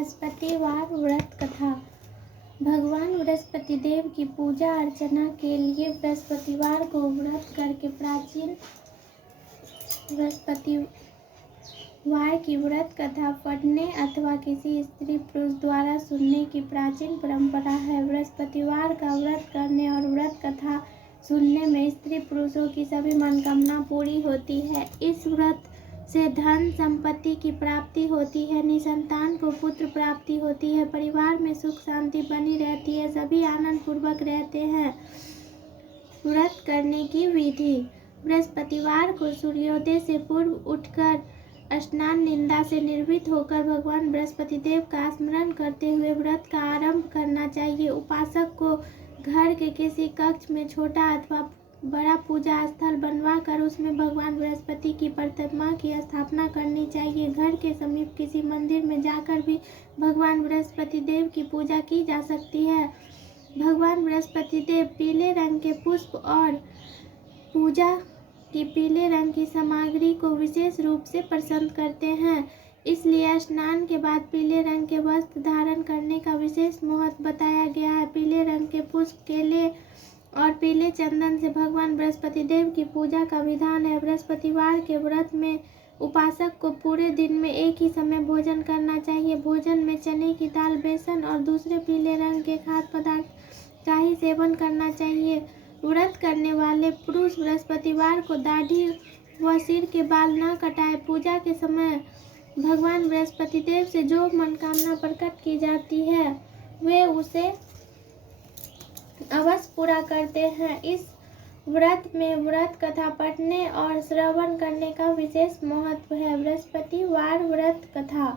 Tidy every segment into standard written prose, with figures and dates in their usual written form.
बृहस्पतिवार व्रत कथा। भगवान बृहस्पति देव की पूजा अर्चना के लिए बृहस्पतिवार को व्रत करके प्राचीन बृहस्पतिवार की व्रत कथा पढ़ने अथवा किसी स्त्री पुरुष द्वारा सुनने की प्राचीन परंपरा है। बृहस्पतिवार का व्रत करने और व्रत कथा सुनने में स्त्री पुरुषों की सभी मनोकामना पूरी होती है। इस व्रत से धन संपत्ति की प्राप्ति होती है, निसंतान को पुत्र प्राप्ति होती है, परिवार में सुख शांति बनी रहती है, सभी आनंद पूर्वक रहते हैं। व्रत करने की विधि। बृहस्पतिवार को सूर्योदय से पूर्व उठकर स्नान निंदा से निर्भीत होकर भगवान बृहस्पति देव का स्मरण करते हुए व्रत का आरंभ करना चाहिए। उपासक को घर के किसी कक्ष में छोटा अथवा बड़ा पूजा स्थल बनवा कर उसमें भगवान बृहस्पति की प्रतिमा की स्थापना करनी चाहिए। घर के समीप किसी मंदिर में जाकर भी भगवान बृहस्पति देव की पूजा की जा सकती है। भगवान बृहस्पति देव पीले रंग के पुष्प और पूजा की पीले रंग की सामग्री को विशेष रूप से पसंद करते हैं, इसलिए स्नान के बाद पीले रंग के वस्त्र धारण करने का विशेष महत्व बताया गया है। पीले रंग के पुष्प, केले और पीले चंदन से भगवान बृहस्पति देव की पूजा का विधान है। बृहस्पतिवार के व्रत में उपासक को पूरे दिन में एक ही समय भोजन करना चाहिए। भोजन में चने की दाल, बेसन और दूसरे पीले रंग के खाद्य पदार्थ का ही सेवन करना चाहिए। व्रत करने वाले पुरुष बृहस्पतिवार को दाढ़ी व सिर के बाल न कटाए। पूजा के समय भगवान बृहस्पति देव से जो मनोकामना प्रकट की जाती है वे उसे अवश्य पूरा करते हैं। इस व्रत में व्रत कथा पढ़ने और श्रवण करने का विशेष महत्व है। बृहस्पतिवार व्रत कथा।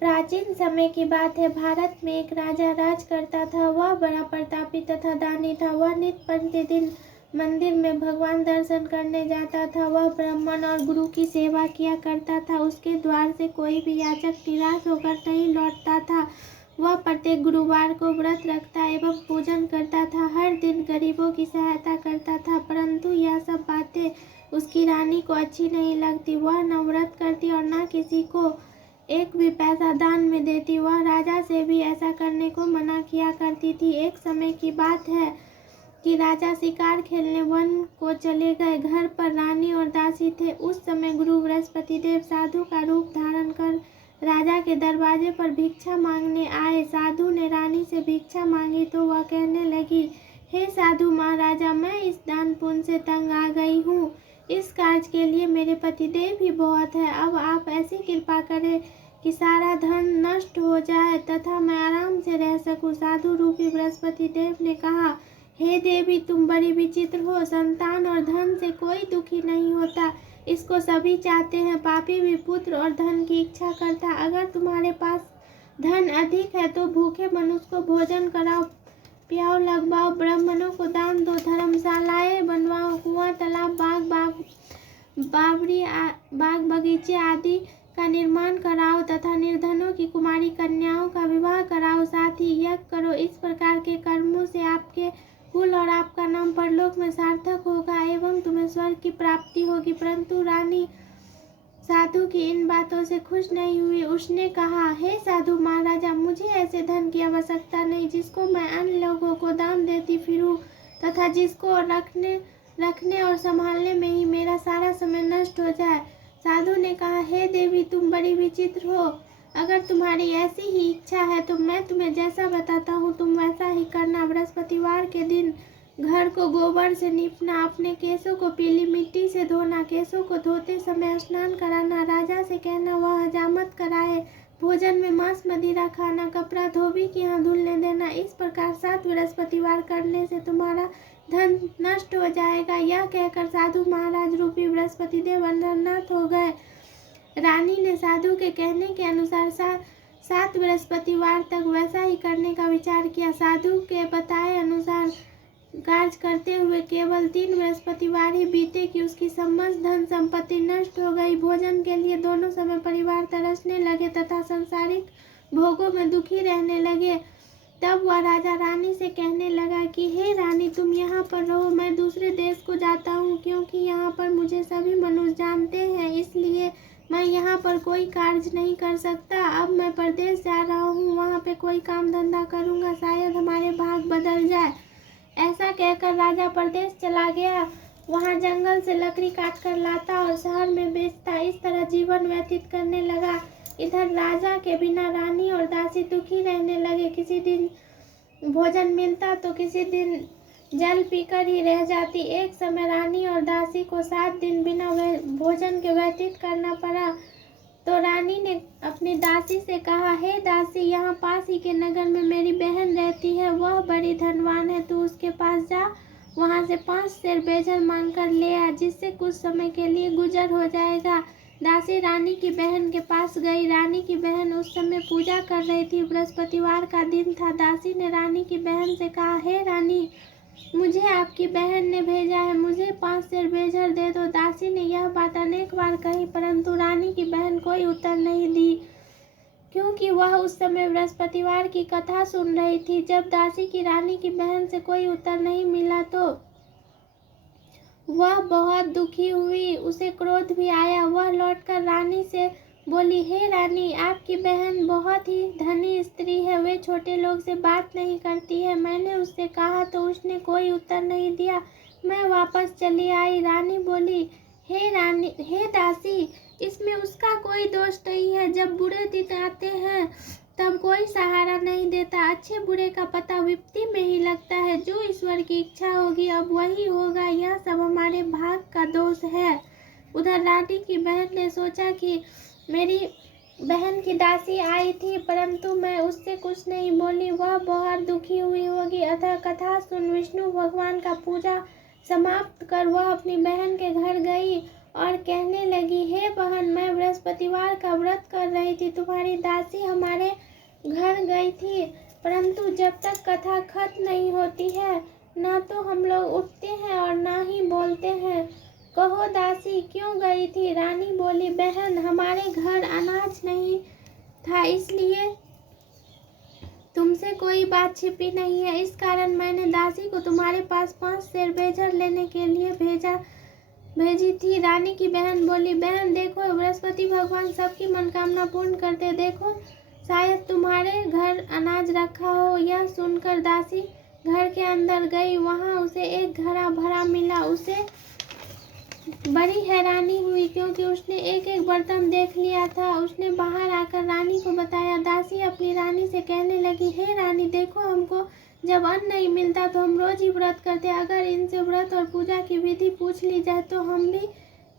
प्राचीन समय की बात है। भारत में एक राजा राज करता था। वह बड़ा प्रतापी तथा दानी था। वह नित्य प्रतिदिन मंदिर में भगवान दर्शन करने जाता था। वह ब्राह्मण और गुरु की सेवा किया करता था। उसके द्वार से कोई भी याचक निराश होकर नहीं लौटता था। वह प्रत्येक गुरुवार को व्रत रखता एवं पूजन करता था। हर दिन गरीबों की सहायता करता था, परंतु यह सब बातें उसकी रानी को अच्छी नहीं लगती। वह न व्रत करती और न किसी को एक भी पैसा दान में देती। वह राजा से भी ऐसा करने को मना किया करती थी। एक समय की बात है कि राजा शिकार खेलने वन को चले गए। घर पर रानी और दासी थे। उस समय गुरु बृहस्पति देव साधु का रूप धारण कर राजा के दरवाजे पर भिक्षा मांगने आए। साधु ने रानी से भिक्षा मांगी तो वह कहने लगी, हे साधु महाराजा, मैं इस दान पुण्य से तंग आ गई हूँ। इस कार्य के लिए मेरे पतिदेव ही बहुत है। अब आप ऐसी कृपा करें कि सारा धन नष्ट हो जाए तथा मैं आराम से रह सकूं। साधु रूपी बृहस्पति देव ने कहा, हे देवी, तुम बड़ी विचित्र हो। संतान और धन से कोई दुखी नहीं होता, इसको सभी चाहते हैं। पापी भी पुत्र और धन की इच्छा करता। अगर तुम्हारे पास धन अधिक है तो भूखे मनुष्य को भोजन कराओ, प्याऊ लगवाओ, ब्राह्मणों को दान दो, धर्मशालाएं बनवाओ, कुआं, तालाब, बाग बगीचे आदि का निर्माण कराओ तथा निर्धनों की कुमारी कन्याओं का विवाह कराओ। साथ ही यज्ञ करो। इस प्रकार के कर्मों से आपके कुल और आपका नाम परलोक में सार्थक होगा एवं तुम्हें स्वर्ग की प्राप्ति होगी। परंतु रानी साधु की इन बातों से खुश नहीं हुई। उसने कहा, हे साधु महाराजा, मुझे ऐसे धन की आवश्यकता नहीं जिसको मैं अन्य लोगों को दान देती फिरूं तथा जिसको रखने और संभालने में ही मेरा सारा समय नष्ट हो जाए। साधु ने कहा, हे देवी, तुम बड़ी विचित्र हो। अगर तुम्हारी ऐसी ही इच्छा है तो मैं तुम्हें जैसा बताता हूँ तुम वैसा ही करना। बृहस्पतिवार के दिन घर को गोबर से लीपना, अपने केसों को पीली मिट्टी से धोना, केसों को धोते समय स्नान कराना, राजा से कहना वह हजामत कराए, भोजन में मांस मदिरा खाना, कपड़ा धोबी के यहाँ धुलने देना। इस प्रकार 7 बृहस्पतिवार करने से तुम्हारा धन नष्ट हो जाएगा। यह कहकर साधु महाराज रूपी बृहस्पति देव अंतर्नाथ हो गए। रानी ने साधु के कहने के अनुसार 7 बृहस्पतिवार तक वैसा ही करने का विचार किया। साधु के बताए अनुसार कार्य करते हुए केवल 3 बृहस्पतिवार ही बीते कि उसकी समस्त धन संपत्ति नष्ट हो गई। भोजन के लिए दोनों समय परिवार तरसने लगे तथा सांसारिक भोगों में दुखी रहने लगे। तब वह राजा रानी से कहने लगा कि हे रानी, तुम यहाँ पर रहो, मैं दूसरे देश को जाता हूँ, क्योंकि यहाँ पर मुझे सभी मनुष्य जानते हैं, इसलिए मैं यहाँ पर कोई कार्य नहीं कर सकता। अब मैं परदेश जा रहा हूँ, वहाँ पे कोई काम धंधा करूँगा, शायद हमारे भाग बदल जाए। ऐसा कहकर राजा परदेश चला गया। वहाँ जंगल से लकड़ी काट कर लाता और शहर में बेचता। इस तरह जीवन व्यतीत करने लगा। इधर राजा के बिना रानी और दासी दुखी रहने लगे। किसी दिन भोजन मिलता तो किसी दिन जल पीकर ही रह जाती। एक समय रानी और दासी को 7 दिन बिना भोजन के व्यतीत करना पड़ा। तो रानी ने अपनी दासी से कहा, हे दासी, यहाँ पास ही के नगर में मेरी बहन रहती है, वह बड़ी धनवान है, तू उसके पास जा, वहाँ से 5 सेर बेजर मांग कर ले आ, जिससे कुछ समय के लिए गुजर हो जाएगा। दासी रानी की बहन के पास गई। रानी की बहन उस समय पूजा कर रही थी। बृहस्पतिवार का दिन था। दासी ने रानी की बहन से कहा, हे रानी, मुझे आपकी बहन ने भेजा है, मुझे 5 सेर बेजर दे दो। दासी ने यह बात अनेक बार कही, परंतु रानी की बहन कोई उत्तर नहीं दी, क्योंकि वह उस समय बृहस्पतिवार की कथा सुन रही थी। जब दासी की रानी की बहन से कोई उत्तर नहीं मिला तो वह बहुत दुखी हुई। उसे क्रोध भी आया। वह लौटकर रानी से बोली, हे रानी, आपकी बहन बहुत ही धनी स्त्री है, वे छोटे लोग से बात नहीं करती है। मैंने उससे कहा तो उसने कोई उत्तर नहीं दिया। मैं वापस चली आई। रानी बोली, हे दासी, इसमें उसका कोई दोष नहीं है। जब बुरे दिन आते हैं तब कोई सहारा नहीं देता। अच्छे बुरे का पता विपत्ति में ही लगता है। जो ईश्वर की इच्छा होगी अब वही होगा। यह सब हमारे भाग का दोष है। उधर रानी की बहन ने सोचा कि मेरी बहन की दासी आई थी, परंतु मैं उससे कुछ नहीं बोली, वह बहुत दुखी हुई होगी। अतः कथा सुन विष्णु भगवान का पूजा समाप्त कर वह अपनी बहन के घर गई और कहने लगी, हे बहन, मैं बृहस्पतिवार का व्रत कर रही थी, तुम्हारी दासी हमारे घर गई थी, परंतु जब तक कथा खत्म नहीं होती है ना तो हम लोग उठते हैं और ना ही बोलते हैं। कहो दासी, क्यों गई थी? रानी बोली, बहन, हमारे घर अनाज नहीं था, इसलिए तुमसे कोई बात छिपी नहीं है। इस कारण मैंने दासी को तुम्हारे पास 5 सेर बेजर लेने के लिए भेजी थी। रानी की बहन बोली, बहन देखो, बृहस्पति भगवान सबकी मनोकामना पूर्ण करते, देखो शायद तुम्हारे घर अनाज रखा हो। यह सुनकर दासी घर के अंदर गई। वहां उसे एक घड़ा भरा मिला। उसे बड़ी हैरानी हुई, क्योंकि उसने एक एक बर्तन देख लिया था। उसने बाहर आकर रानी को बताया। दासी अपनी रानी से कहने लगी, हे रानी, देखो, हमको जब अन्न नहीं मिलता तो हम रोज ही व्रत करते। अगर इनसे व्रत और पूजा की विधि पूछ ली जाए तो हम भी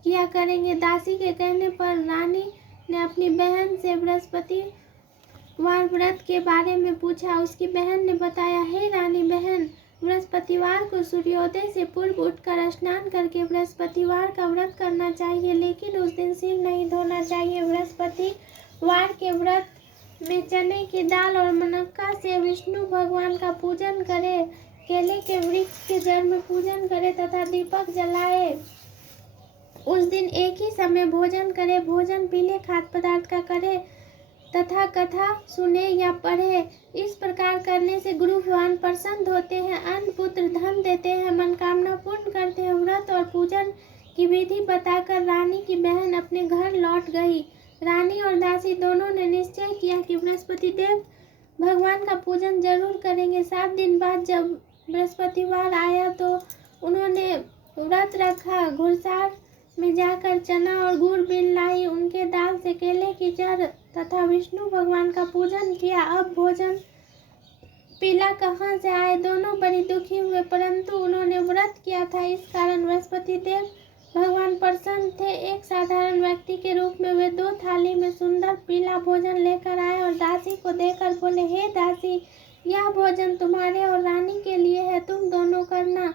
किया करेंगे। दासी के कहने पर रानी ने अपनी बहन से बृहस्पतिवार व्रत के बारे में पूछा। उसकी बहन ने बताया, हे रानी बहन, बृहस्पतिवार को सूर्योदय से पूर्व उठकर स्नान करके बृहस्पतिवार का व्रत करना चाहिए, लेकिन उस दिन सिर नहीं धोना चाहिए। बृहस्पतिवार के व्रत में चने की दाल और मनक्का से विष्णु भगवान का पूजन करे, केले के वृक्ष के जड़ में पूजन करे तथा दीपक जलाए। उस दिन एक ही समय भोजन करे। भोजन पीले खाद्य पदार्थ का करे तथा कथा सुने या पढ़े। इस प्रकार करने से गुरु भगवान प्रसन्न होते हैं, अन्न पुत्र धन देते हैं, मनोकामना पूर्ण करते हैं। व्रत और पूजन की विधि बताकर रानी की बहन अपने घर लौट गई। रानी और दासी दोनों ने निश्चय किया कि बृहस्पति देव भगवान का पूजन जरूर करेंगे। 7 दिन बाद जब बृहस्पतिवार आया तो उन्होंने व्रत रखा। घुड़सार में जाकर चना और गुड़ बिन लाई, उनके दाल से केले की जड़ तथा विष्णु भगवान का पूजन किया। अब भोजन पीला कहाँ से आए? दोनों बड़ी दुखी हुए, परंतु उन्होंने व्रत किया था, इस कारण बृहस्पति देव भगवान प्रसन्न थे। एक साधारण व्यक्ति के रूप में वे 2 थाली में सुंदर पीला भोजन लेकर आए और दासी को देकर बोले, हे दासी, यह भोजन तुम्हारे और रानी के लिए है, तुम दोनों करना।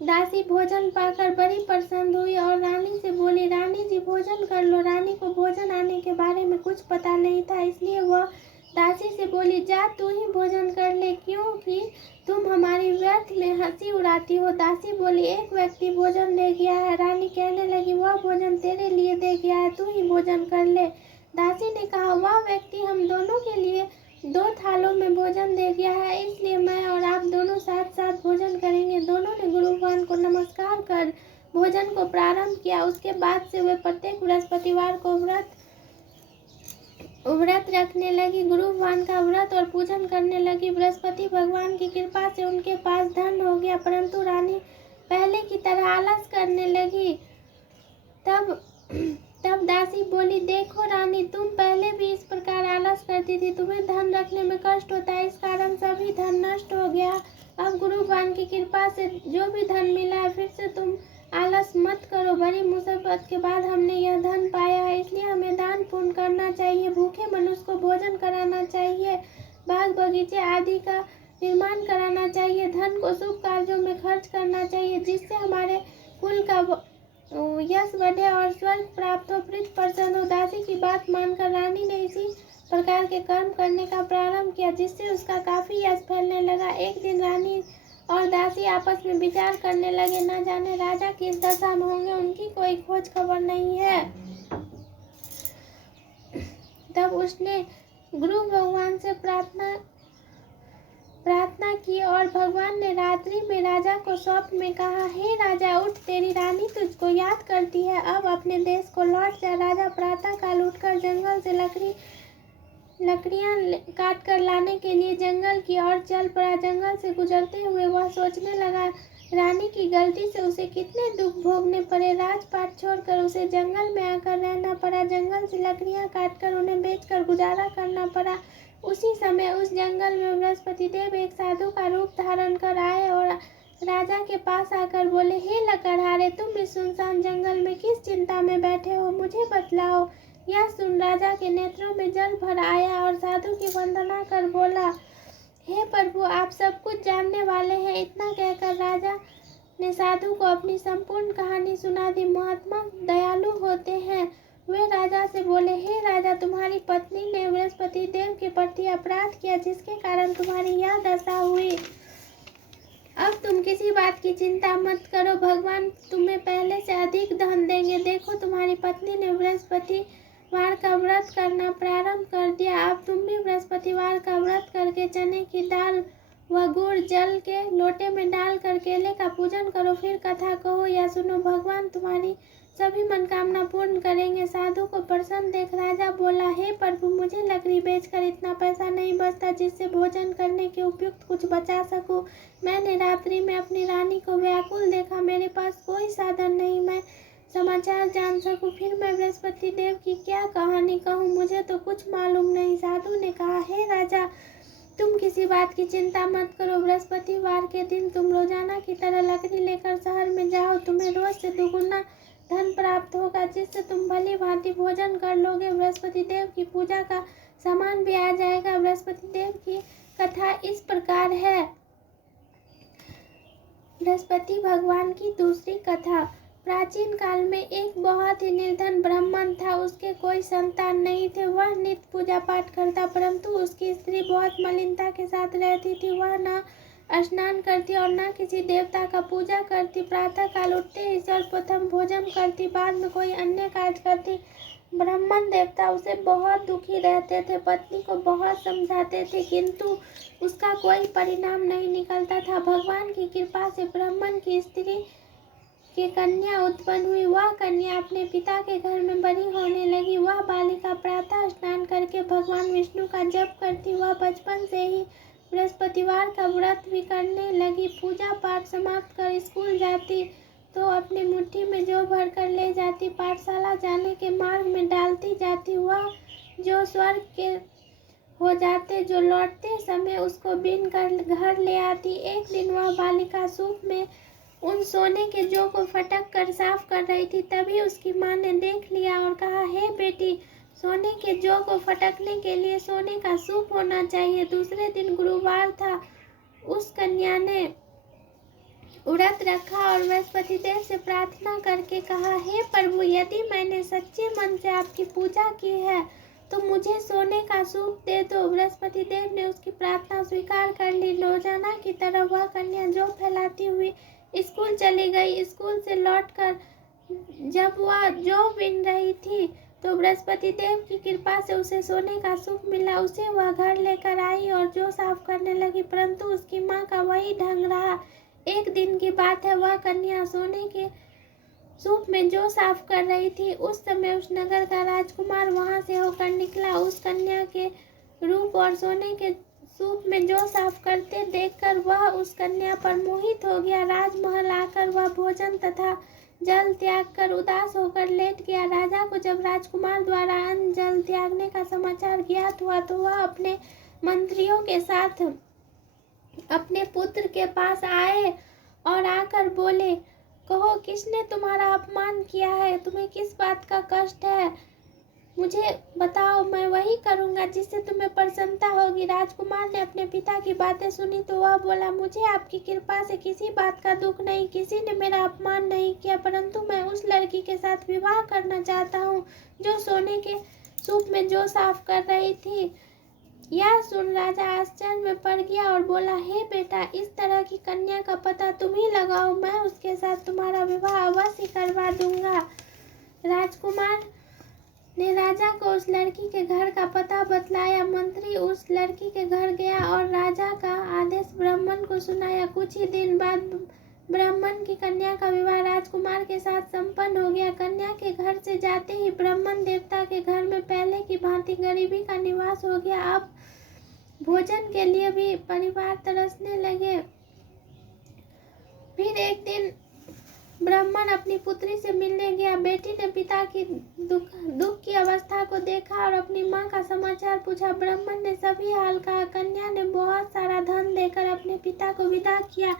दासी भोजन पाकर बड़ी प्रसन्न हुई और रानी से बोली, रानी जी, भोजन कर लो। रानी को भोजन आने के बारे में कुछ पता नहीं था, इसलिए वह दासी से बोली, जा तू ही भोजन कर ले, क्योंकि तुम हमारी व्यर्थ में हंसी उड़ाती हो। दासी बोली, एक व्यक्ति भोजन ले गया है। रानी कहने लगी, वह भोजन तेरे लिए दे गया है, तू ही भोजन कर ले। दासी ने कहा, वह व्यक्ति हम दोनों के लिए 2 थालों में भोजन दे गया है, इसलिए मैं और आप दोनों साथ साथ भोजन करेंगे। दोनों ने गुरु भगवान को नमस्कार कर भोजन को प्रारंभ किया। उसके बाद से वे प्रत्येक बृहस्पतिवार को व्रत रखने लगी। गुरु भगवान का व्रत और पूजन करने लगी। बृहस्पति भगवान की कृपा से उनके पास धन हो गया, परंतु रानी पहले की तरह आलस करने लगी। तब दासी बोली, देखो रानी, तुम पहले भी इस प्रकार आलस करती थी। तुम्हें धन रखने में कष्ट होता है, इस कारण सभी धन नष्ट हो गया। अब गुरु भगवान की कृपा से जो भी धन मिला है, फिर से तुम आलस मत करो। बड़ी मुसीबत के बाद हमने यह धन पाया है, इसलिए हमें दान पुण्य करना चाहिए, भूखे मनुष्य को भोजन कराना चाहिए, बाग बगीचे आदि का निर्माण कराना चाहिए, धन को शुभ कार्यों में खर्च करना चाहिए, जिससे हमारे कुल का यश बढ़े और स्वर्ग प्राप्त हो, पृथ्वी प्रसन्न हो। दासी की बात मानकर रानी ने इसी प्रकार के कर्म करने का प्रारंभ किया, जिससे उसका काफी यश फैलने लगा। एक दिन रानी और दासी आपस में विचार करने लगे, न जाने राजा किस दशा में होंगे, उनकी कोई खोज खबर नहीं है। तब उसने गुरु भगवान से प्रार्थना की और भगवान ने रात्रि में राजा को स्वप्न में कहा, हे राजा, उठ, तेरी रानी तुझको याद करती है, अब अपने देश को लौट जा। राजा प्रातः काल उठकर जंगल से लकड़ियां काट कर लाने के लिए जंगल की ओर चल पड़ा। जंगल से गुजरते हुए वह सोचने लगा, रानी की गलती से उसे कितने दुख भोगने पड़े। राजपाट छोड़कर उसे जंगल में आकर रहना पड़ा। जंगल से लकड़ियां काटकर उन्हें बेचकर गुजारा करना पड़ा। उसी समय उस जंगल में बृहस्पति देव एक साधु का रूप धारण कर आए और राजा के पास आकर बोले, हे लकड़हारे, तुम इस सुनसान जंगल में किस चिंता में बैठे हो, मुझे बतलाओ। यह सुन राजा के नेत्रों में जल भर आया और साधु की वंदना कर बोला, हे प्रभु, आप सब कुछ जानने वाले हैं। इतना कहकर राजा ने साधु को अपनी संपूर्ण कहानी सुना दी। महात्मा दयालु होते हैं। वे राजा से बोले, हे राजा, तुम्हारी पत्नी ने बृहस्पति देव के प्रति अपराध किया, जिसके कारण तुम्हारी यह दशा हुई। अब तुम किसी बात की चिंता मत करो, भगवान तुम्हें पहले से अधिक धन देंगे। देखो, तुम्हारी पत्नी ने बृहस्पतिवार का व्रत करना प्रारंभ कर दिया। अब तुम भी बृहस्पतिवार का व्रत करके चने की दाल व गुड़ जल के लोटे में डालकर केले का पूजन करो, फिर कथा कहो या सुनो, भगवान तुम्हारी सभी मनोकामना पूर्ण करेंगे। साधु को प्रसन्न देख राजा बोला, हे प्रभु, मुझे लकड़ी बेचकर इतना पैसा नहीं बचता जिससे भोजन करने के उपयुक्त कुछ बचा सकूं। मैंने रात्रि में अपनी रानी को व्याकुल देखा, मेरे पास कोई साधन नहीं मैं समाचार जान सकूं, फिर मैं बृहस्पति देव की क्या कहानी कहूँ, मुझे तो कुछ मालूम नहीं। साधु ने कहा, हे राजा, तुम किसी बात की चिंता मत करो। बृहस्पतिवार के दिन तुम रोजाना की तरह लकड़ी लेकर शहर में जाओ, तुम्हें रोज से दुगुना धन प्राप्त होगा, जिससे तुम भली भांति भोजन कर लोगे। बृहस्पति देव की पूजा का सामान भी आ जाएगा। बृहस्पति देव की कथा इस प्रकार है। बृहस्पति भगवान की दूसरी कथा। प्राचीन काल में एक बहुत ही निर्धन ब्राह्मण था। उसके कोई संतान नहीं थे। वह नित्य पूजा पाठ करता, परंतु उसकी स्त्री बहुत मलिनता के साथ रहती थी। वह न स्नान करती और न किसी देवता का पूजा करती। प्रातः काल उठते ही सर्वप्रथम भोजन करती, बाद में कोई अन्य कार्य करती। ब्राह्मण देवता उसे बहुत दुखी रहते थे। पत्नी को बहुत समझाते थे, किंतु उसका कोई परिणाम नहीं निकलता था। भगवान की कृपा से ब्राह्मण की स्त्री की कन्या उत्पन्न हुई। वह कन्या अपने पिता के घर में बड़ी होने लगी। वह बालिका प्रातः स्नान करके भगवान विष्णु का जप करती। वह बचपन से ही बृहस्पतिवार का व्रत भी करने लगी। पूजा पाठ समाप्त कर स्कूल जाती तो अपनी मुट्ठी में जौ भर कर ले जाती। पाठशाला जाने के मार्ग में डालती जाती। वह जो स्वर्ग के हो जाते, जो लौटते समय उसको बीन कर घर ले आती। एक दिन वह बालिका सूप में उन सोने के जौ को फटक कर साफ कर रही थी। तभी उसकी माँ ने देख लिया और कहा, हे बेटी, सोने के जौ को फटकने के लिए सोने का सूप होना चाहिए। दूसरे दिन गुरुवार था। उस कन्या ने व्रत रखा और बृहस्पति देव से प्रार्थना करके कहा, हे प्रभु, यदि मैंने सच्चे मन से आपकी पूजा की है तो मुझे सोने का सूप दे दो। बृहस्पति देव ने उसकी प्रार्थना स्वीकार कर ली। रोजाना की तरह वह कन्या जौ फैलाती हुई स्कूल चली गई। स्कूल से लौटकर जब वह जौ बीन रही थी तो बृहस्पति देव की कृपा से उसे सोने का सूप मिला। उसे वह घर लेकर आई और जौ साफ करने लगी, परंतु उसकी माँ का वही ढंग रहा। एक दिन की बात है, वह कन्या सोने के सूप में जौ साफ कर रही थी। उस समय उस नगर का राजकुमार वहां से होकर निकला। उस कन्या के रूप और सोने के सूप में जौ साफ करते देखकर वह उस कन्या पर मोहित हो गया। राजमहल आकर वह भोजन तथा जल त्याग कर उदास होकर लेट गया। राजा को जब राजकुमार द्वारा अन्न जल त्यागने का समाचार ज्ञात हुआ तो वह अपने मंत्रियों के साथ अपने पुत्र के पास आए और आकर बोले, कहो किसने तुम्हारा अपमान किया है? तुम्हें किस बात का कष्ट है? मुझे बताओ, मैं वही करूंगा जिससे तुम्हें प्रसन्नता होगी। राजकुमार ने अपने पिता की बातें सुनी तो वह बोला, मुझे आपकी कृपा से किसी बात का दुख नहीं, किसी ने मेरा अपमान नहीं किया, परंतु मैं उस लड़की के साथ विवाह करना चाहता हूँ जो सोने के सूप में जौ साफ कर रही थी। यह सुन राजा आश्चर्य में पड़ गया और बोला, हे बेटा, इस तरह की कन्या का पता तुम ही लगाओ, मैं उसके साथ तुम्हारा विवाह अवश्य करवा दूंगा। राजकुमार ने राजा को उस लड़की के घर का पता बतलाया। मंत्री उस लड़की के घर गया और राजा का आदेश ब्राह्मण को सुनाया। कुछ ही दिन बाद ब्राह्मण की कन्या का विवाह राजकुमार के साथ संपन्न हो गया। कन्या के घर से जाते ही ब्राह्मण देवता के घर में पहले की भांति गरीबी का निवास हो गया। अब भोजन के लिए भी परिवार तरसने लगे। फिर एक दिन ब्राह्मण अपनी पुत्री से मिलने गया। बेटी ने पिता की दुख की अवस्था को देखा और अपनी माँ का समाचार पूछा। ब्राह्मण ने सभी हाल कहा। कन्या ने बहुत सारा धन देकर अपने पिता को विदा किया।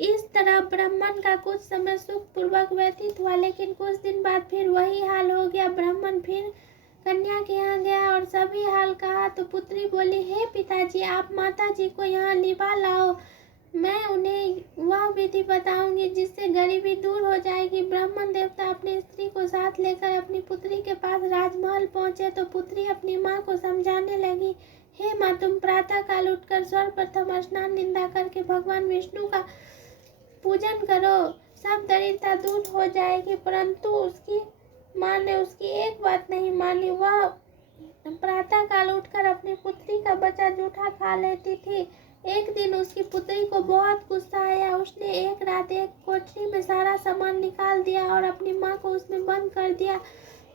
इस तरह ब्राह्मण का कुछ समय सुख पूर्वक व्यतीत हुआ, लेकिन कुछ दिन बाद फिर वही हाल हो गया। ब्राह्मण फिर कन्या के यहाँ गया और सभी हाल कहा तो पुत्री बोली, हे पिताजी, आप माता जी को यहाँ लिवा लाओ, मैं उन्हें वह विधि बताऊंगी जिससे गरीबी दूर हो जाएगी। ब्राह्मण देवता अपनी स्त्री को साथ लेकर अपनी पुत्री के पास राजमहल पहुंचे तो पुत्री अपनी माँ को समझाने लगी, हे माँ, तुम प्रातः काल उठकर सर्वप्रथम स्नान निंदा करके भगवान विष्णु का पूजन करो, सब दरिद्रता दूर हो जाएगी। परंतु उसकी माँ ने उसकी एक बात नहीं मानी। वह प्रातः काल उठकर अपनी पुत्री का बच्चा जूठा खा लेती थी। एक दिन उसकी पुत्री को बहुत गुस्सा आया। उसने एक रात एक कोठरी में सारा सामान निकाल दिया और अपनी माँ को उसमें बंद कर दिया।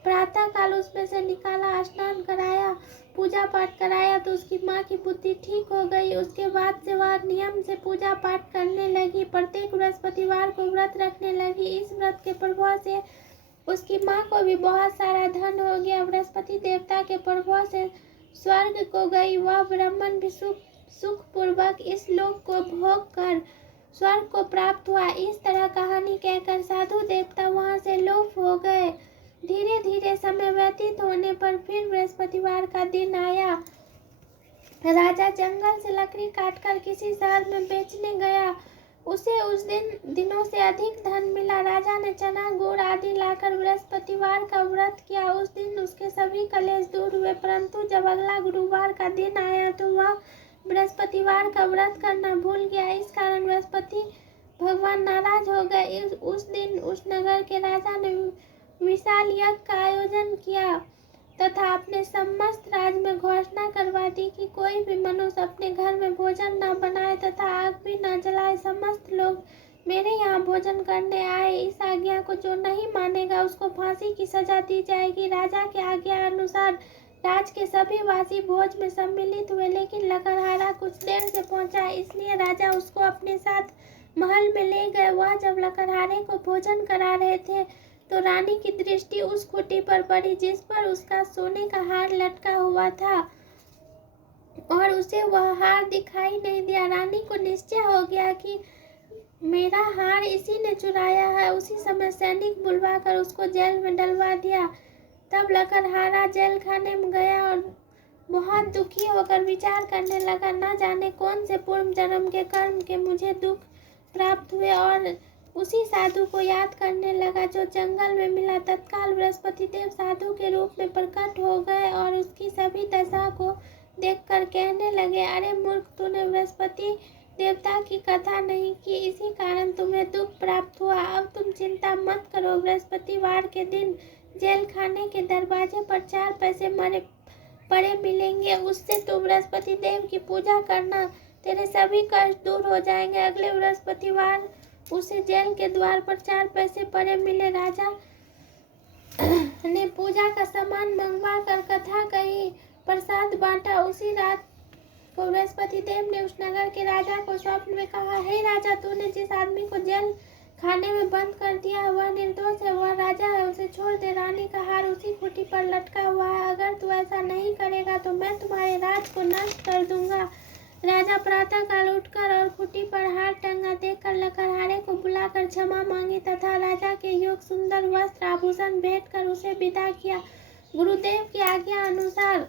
प्रातः काल उसमें से निकाला, स्नान कराया, पूजा पाठ कराया तो उसकी माँ की बुद्धि ठीक हो गई। उसके बाद से वह नियम से पूजा पाठ करने लगी। प्रत्येक बृहस्पतिवार को व्रत रखने लगी। इस व्रत के प्रभाव से उसकी माँ को भी बहुत सारा धन हो गया। बृहस्पति देवता के प्रभाव से स्वर्ग को गई। वह ब्राह्मण भी सुख पूर्वक इस लोक को भोग कर स्वर्ग को प्राप्त हुआ। इस तरह कहानी कहकर साधु देवता वहां से लोप हो गए। धीरे धीरे समय व्यतीत होने पर फिर बृहस्पतिवार का दिन आया। राजा जंगल से लकड़ी काटकर किसी शहर में बेचने गया। उसे उस दिनों से अधिक धन मिला। राजा ने चना गुड़ आदि लाकर बृहस्पतिवार का व्रत किया। उस दिन उसके सभी कलेश दूर हुए। परंतु जब अगला गुरुवार का दिन आया तो वह बृहस्पतिवार का व्रत करना भूल गया। इस कारण बृहस्पति भगवान नाराज हो गए। उस दिन उस नगर के राजा ने विशाल यज्ञ का आयोजन किया तथा अपने समस्त राज्य में घोषणा करवा दी कि कोई भी मनुष्य अपने घर में भोजन न बनाए तथा आग भी न जलाए। समस्त लोग मेरे यहाँ भोजन करने आए। इस आज्ञा को जो नहीं मानेगा उसको फांसी की सजा दी जाएगी। राजा के आज्ञा अनुसार राज के सभी वासी भोज में सम्मिलित हुए, लेकिन लकड़हारा कुछ देर से पहुंचा, इसलिए राजा उसको अपने साथ महल में ले गए। वह जब लकड़हारे को भोजन करा रहे थे तो रानी की दृष्टि उस खूंटी पर पड़ी जिस पर उसका सोने का हार लटका हुआ था और उसे वह हार दिखाई नहीं दिया। रानी को निश्चय हो गया कि मेरा हार इसी ने चुराया है। उसी समय सैनिक बुलवाकर उसको जेल में डलवा दिया। तब लकड़हारा जेल खाने में गया और बहुत दुखी होकर विचार करने लगा, न जाने कौन से पूर्व जन्म के कर्म के मुझे दुख प्राप्त हुए, और उसी साधु को याद करने लगा जो जंगल में मिला। तत्काल बृहस्पति देव साधु के रूप में प्रकट हो गए और उसकी सभी दशा को देखकर कहने लगे, अरे मूर्ख, तूने बृहस्पति देवता की कथा नहीं की, इसी कारण तुम्हें दुख प्राप्त हुआ। अब तुम चिंता मत करो। बृहस्पतिवार के दिन जेल खाने के दरवाजे पर 4 पैसे पड़े मिलेंगे, उससे तू बृहस्पति देव की पूजा करना, तेरे सभी कष्ट दूर हो जाएंगे। अगले बृहस्पतिवार उसे जेल के द्वार पर 4 पैसे पड़े मिले। राजा ने पूजा का सामान मंगवा कर कथा कही, प्रसाद बांटा। उसी रात को बृहस्पति देव ने उस नगर के राजा को स्वप्न में कहा, हे राजा, तूने जिस आदमी को जेल खाने में बंद कर दिया है वह निर्दोष है, वह राजा है, उसे छोड़ दे। रानी का हार उसी खूंटी पर लटका हुआ है, अगर तू ऐसा नहीं करेगा तो मैं तुम्हारे राज को नष्ट कर दूंगा। राजा प्रातः काल उठकर और खूंटी पर हार टंगा देखकर लकड़हारे को बुलाकर क्षमा मांगी तथा राजा के योग सुंदर वस्त्र आभूषण भेंट कर उसे विदा किया। गुरुदेव की आज्ञा अनुसार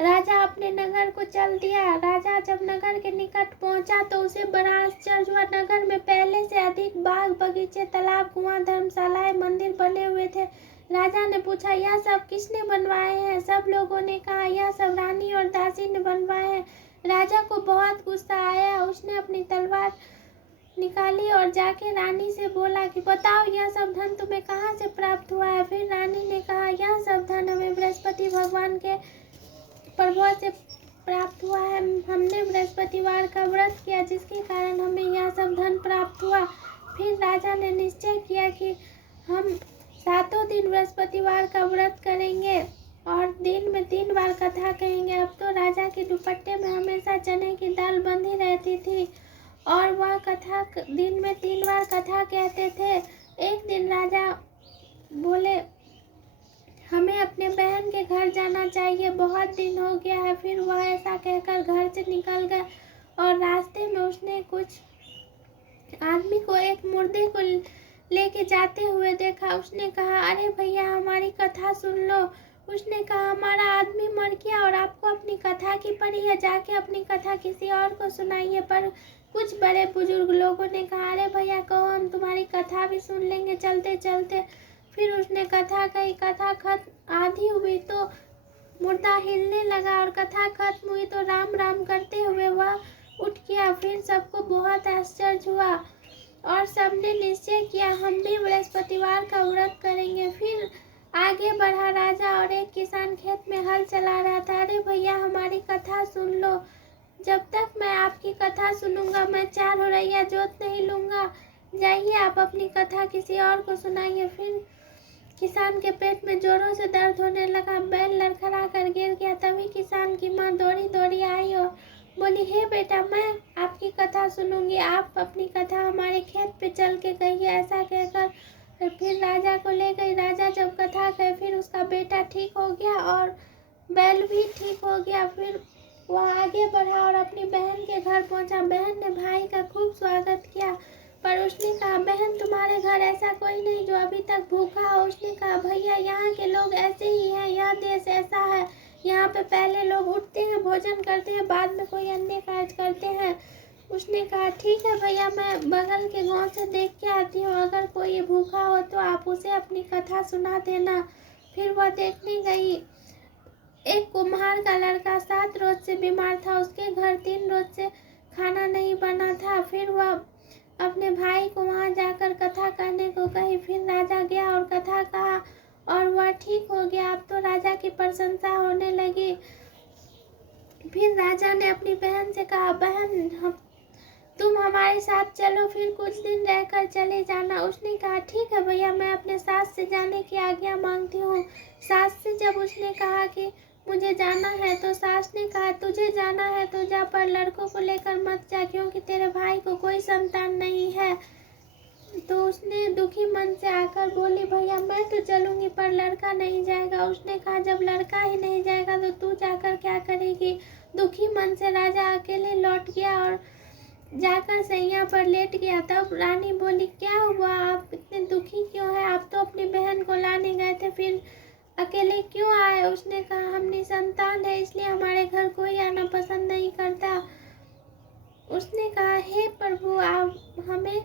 राजा अपने नगर को चल दिया। राजा जब नगर के निकट पहुंचा तो उसे बड़ा आश्चर्य हुआ। नगर में पहले से अधिक बाग बगीचे, तालाब, कुआं, धर्मशालाएं, मंदिर बने हुए थे। राजा ने पूछा, यह सब किसने बनवाए हैं? सब लोगों ने कहा, यह सब रानी और दासी ने बनवाए हैं। राजा को बहुत गुस्सा आया। उसने अपनी तलवार निकाली और जाके रानी से बोला कि बताओ, यह सब धन तुम्हें कहाँ से प्राप्त हुआ है? फिर रानी ने कहा, यह सब धन हमें बृहस्पति भगवान के प्रभाव से प्राप्त हुआ है। हमने बृहस्पतिवार का व्रत किया जिसके कारण हमें यह सब धन प्राप्त हुआ। फिर राजा ने निश्चय किया कि हम 7 दिन बृहस्पतिवार का व्रत करेंगे और दिन में 3 बार कथा कहेंगे। अब तो राजा के दुपट्टे में हमेशा चने की दाल बंधी रहती थी और वह कथा दिन में 3 बार कथा कहते थे। एक दिन राजा बोले, हमें अपने बहन के घर जाना चाहिए, बहुत दिन हो गया है। फिर वह ऐसा कहकर घर से निकल गए और रास्ते में उसने कुछ आदमी को एक मुर्दे को लेके जाते हुए देखा। उसने कहा, अरे भैया, हमारी कथा सुन लो। उसने कहा, हमारा आदमी मर गया और आपको अपनी कथा की पड़ी है, जाके अपनी कथा किसी और को सुनाइए। पर कुछ बड़े बुजुर्ग लोगों ने कहा, अरे भैया, कहो, हम तुम्हारी कथा भी सुन लेंगे चलते चलते। फिर उसने कथा कही। कथा खत्म आधी हुई तो मुर्दा हिलने लगा और कथा खत्म हुई तो राम राम करते हुए वह उठ गया। फिर सबको बहुत आश्चर्य हुआ और सबने निश्चय किया, हम भी बृहस्पतिवार का व्रत करेंगे। फिर आगे बढ़ा राजा और एक किसान खेत में हल चला रहा था। अरे भैया, हमारी कथा सुन लो। जब तक मैं आपकी कथा सुनूंगा मैं 4 होरैया जोत नहीं लूंगा। जाइए, आप अपनी कथा किसी और को सुनाइए। फिर किसान के पेट में जोरों से दर्द होने लगा। बैल लड़खड़ा कर गिर गया। तभी किसान की माँ दौड़ी दौड़ी आई और बोली, हे बेटा, मैं आपकी कथा सुनूंगी, आप अपनी कथा हमारे खेत पे चल के कहिए। ऐसा कहकर फिर राजा को ले गई। राजा जब कथा कहे फिर उसका बेटा ठीक हो गया और बैल भी ठीक हो गया। फिर वह आगे बढ़ा और अपनी बहन के घर पहुंचा। बहन ने भाई का खूब स्वागत किया, पर उसने कहा, बहन, तुम्हारे घर ऐसा कोई नहीं जो अभी तक भूखा हो। उसने कहा, भैया, यहाँ के लोग ऐसे ही हैं, यह देश ऐसा है। यहाँ पे पहले लोग उठते हैं, भोजन करते हैं, बाद में कोई अन्य कार्य करते हैं। उसने कहा, ठीक है भैया, मैं बगल के गांव से देख के आती हूँ, अगर कोई भूखा हो तो आप उसे अपनी कथा सुना देना। फिर वह देखने गई। एक कुम्हार का लड़का 7 रोज से बीमार था। उसके घर 3 रोज से खाना नहीं बना था। फिर वह अपने भाई को वहां जाकर कथा कहने को कही। फिर राजा गया और कथा कहा और वह ठीक हो गया। अब तो राजा की प्रशंसा होने लगी। फिर राजा ने अपनी बहन से कहा, बहन, तुम हमारे साथ चलो, फिर कुछ दिन रहकर चले जाना। उसने कहा, ठीक है भैया, मैं अपने सास से जाने की आज्ञा मांगती हूँ। सास से जब उसने कहा कि मुझे जाना है तो सास ने कहा, तुझे जाना है तो जा, पर लड़कों को लेकर मत जा, क्योंकि तेरे भाई को कोई संतान नहीं है। तो उसने दुखी मन से आकर बोली, भैया, मैं तो चलूंगी पर लड़का नहीं जाएगा। उसने कहा, जब लड़का ही नहीं जाएगा तो तू जाकर क्या करेगी? दुखी मन से राजा अकेले लौट गया और जाकर सैया पर लेट गया। तब रानी बोली, क्या हुआ, आप इतने दुखी क्यों हैं? आप तो अपनी बहन को लाने गए थे, फिर अकेले क्यों आए? उसने कहा, हम निसंतान है, इसलिए हमारे घर कोई आना पसंद नहीं करता। उसने कहा, हे प्रभु, आप हमें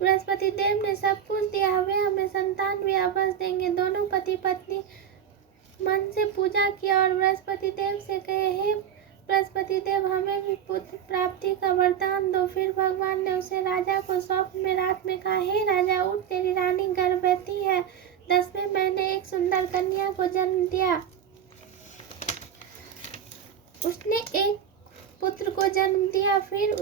बृहस्पति देव ने सब कुछ दिया, वे हमें संतान भी अवश्य देंगे। दोनों पति पत्नी मन से पूजा किया और बृहस्पति देव से कहे, हे बृहस्पति देव, हमें भी पुत्र प्राप्ति का वरदान दो। फिर भगवान ने उसे राजा को स्वप्न में रात में कहा, हे राजा, उठ, तेरी रानी गर्भवती है। 10वें महीने एक सुंदर कन्या को जन्म दिया। उसने एक पुत्र को जन्म दिया। फिर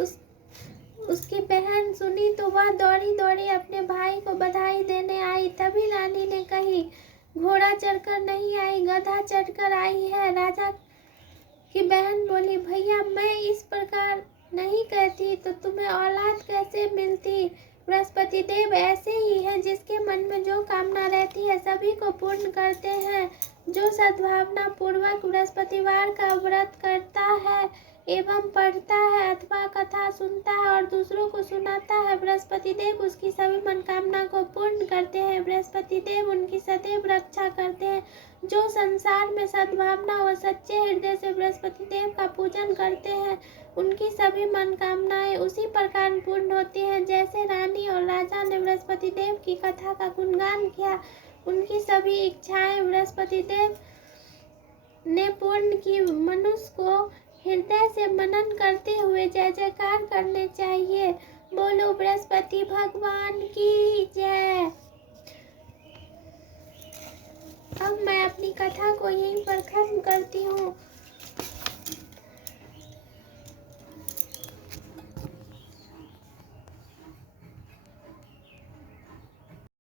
उसकी बहन सुनी तो वह दौड़ी दौड़ी अपने भाई को बधाई देने आई। तभी रानी ने कही, घोड़ा चढ़कर नहीं आई, गधा चढ़कर आई है। राजा की बहन बोली, भैया मैं इस प्रकार नहीं कहती तो तुम्हें औलाद कैसे मिलती। बृहस्पति देव ऐसे ही हैं, जिसके मन में जो कामना रहती है सभी को पूर्ण करते हैं। जो सद्भावना पूर्वक बृहस्पतिवार का व्रत करता है एवं पढ़ता है अथवा कथा सुनता है और दूसरों को सुनाता है, बृहस्पति देव उसकी सभी मनोकामना को पूर्ण करते हैं। बृहस्पति देव उनकी सदैव रक्षा करते हैं। जो संसार में सद्भावना व सच्चे हृदय से बृहस्पति देव का पूजन करते हैं, उनकी सभी मनोकामनाएं उसी प्रकार पूर्ण होती हैं। जैसे रानी और राजा ने बृहस्पति देव की कथा का गुणगान किया, उनकी सभी इच्छाएं बृहस्पति देव ने पूर्ण की। मनुष्य को हृदय से मनन करते हुए जय जयकार करने चाहिए। बोलो बृहस्पति भगवान की जय। अब मैं अपनी कथा को यहीं पर खत्म करती हूँ।